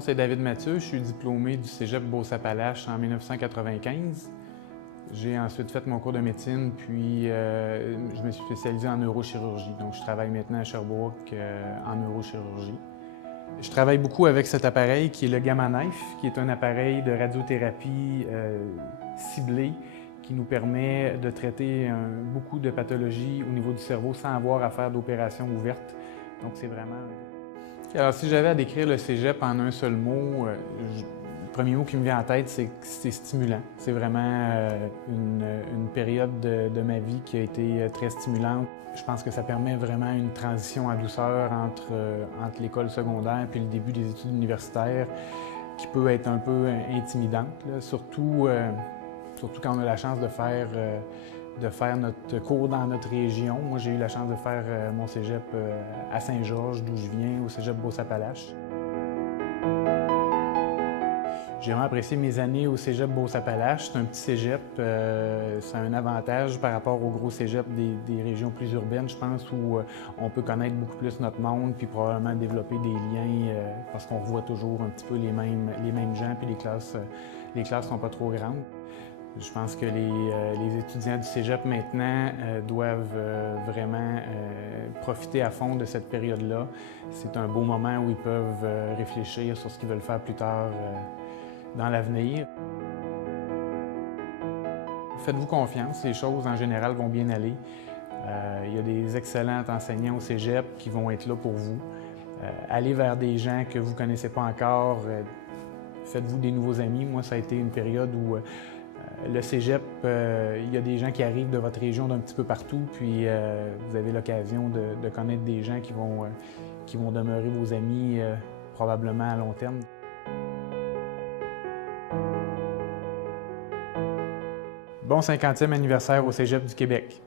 nom, c'est David Mathieu. Je suis diplômé du Cégep Beauce-Appalaches en 1995. J'ai ensuite fait mon cours de médecine, puis je me suis spécialisé en neurochirurgie. Donc, je travaille maintenant à Sherbrooke en neurochirurgie. Je travaille beaucoup avec cet appareil qui est le Gamma Knife, qui est un appareil de radiothérapie ciblé qui nous permet de traiter beaucoup de pathologies au niveau du cerveau sans avoir à faire d'opérations ouvertes. Donc, c'est vraiment... Alors, si j'avais à décrire le cégep en un seul mot, le premier mot qui me vient en tête, c'est que c'est stimulant. C'est vraiment une période de ma vie qui a été très stimulante. Je pense que ça permet vraiment une transition en douceur entre l'école secondaire puis le début des études universitaires qui peut être un peu intimidante, là. Surtout quand on a la chance de faire notre cours dans notre région. Moi, j'ai eu la chance de faire mon cégep à Saint-Georges, d'où je viens, au cégep Beauce-Appalaches. J'ai vraiment apprécié mes années au cégep Beauce-Appalaches. C'est un petit cégep, c'est un avantage par rapport au gros cégep des régions plus urbaines, je pense, où on peut connaître beaucoup plus notre monde, puis probablement développer des liens, parce qu'on voit toujours un petit peu les mêmes gens, puis les classes sont pas trop grandes. Je pense que les étudiants du cégep maintenant doivent vraiment profiter à fond de cette période-là. C'est un beau moment où ils peuvent réfléchir sur ce qu'ils veulent faire plus tard dans l'avenir. Faites-vous confiance, les choses en général vont bien aller. Il y a des excellents enseignants au cégep qui vont être là pour vous. Allez vers des gens que vous ne connaissez pas encore. Faites-vous des nouveaux amis. Moi, ça a été une période où le cégep, il y a des gens qui arrivent de votre région d'un petit peu partout, puis vous avez l'occasion de connaître des gens qui vont demeurer vos amis probablement à long terme. Bon 50e anniversaire au Cégep du Québec.